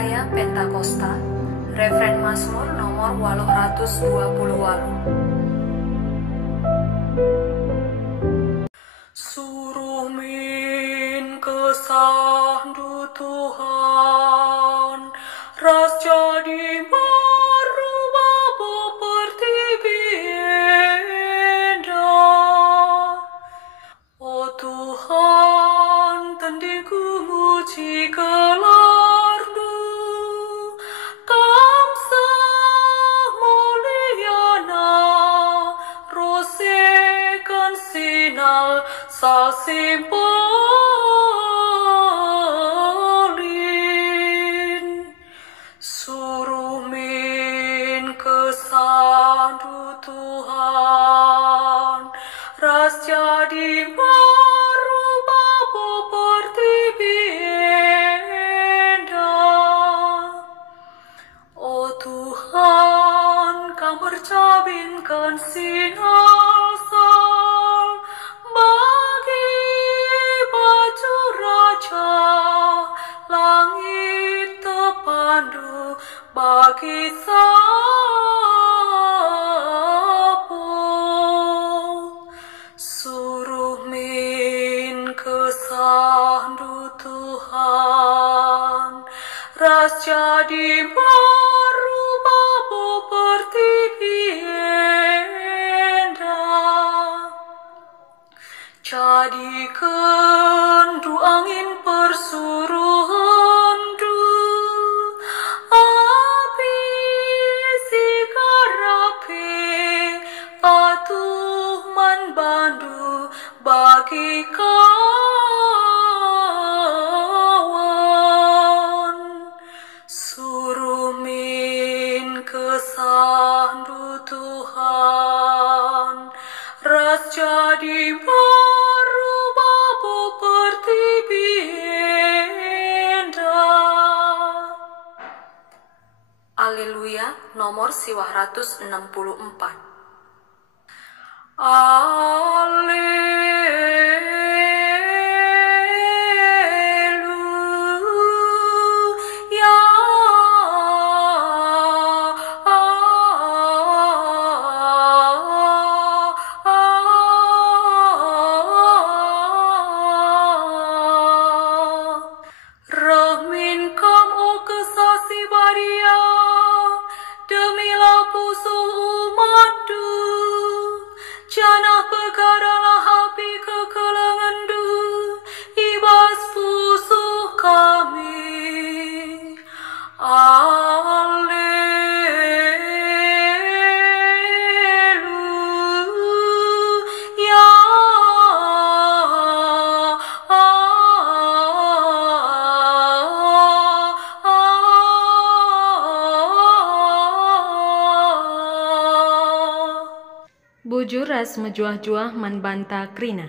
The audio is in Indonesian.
Raya Pentakosta, refren Mazmur nomor 828. Suruh min kesandu Tuhan, ras jadi merubah beperti bienda. O Tuhan, tandingku muji kelardu, kamsa muliana, rosekan sinal sasimpolin. Suruh min kesandu Tuhan, ras jadi merubah beperti bienda. O Tuhan, Kau bercabinkan sinar sal bagi baju raja, langit terpandu bagi sapu. Suruh min kesandu Tuhan, ras jadi merubah beperti bienda. Jadikan du angin persuruhandu, api sigarape, atuh man bandu bagi kawan. Suruh min kesandu Tuhan, ras jadi merubah beperti bienda. Haleluya, nomor 164. Rahmin kam o kesasi baria, demilah pusuh umatdu, janah pegadalah api kekelengandu, ibas pusuh kami. Bujur ras mejuah-juah man banta krina.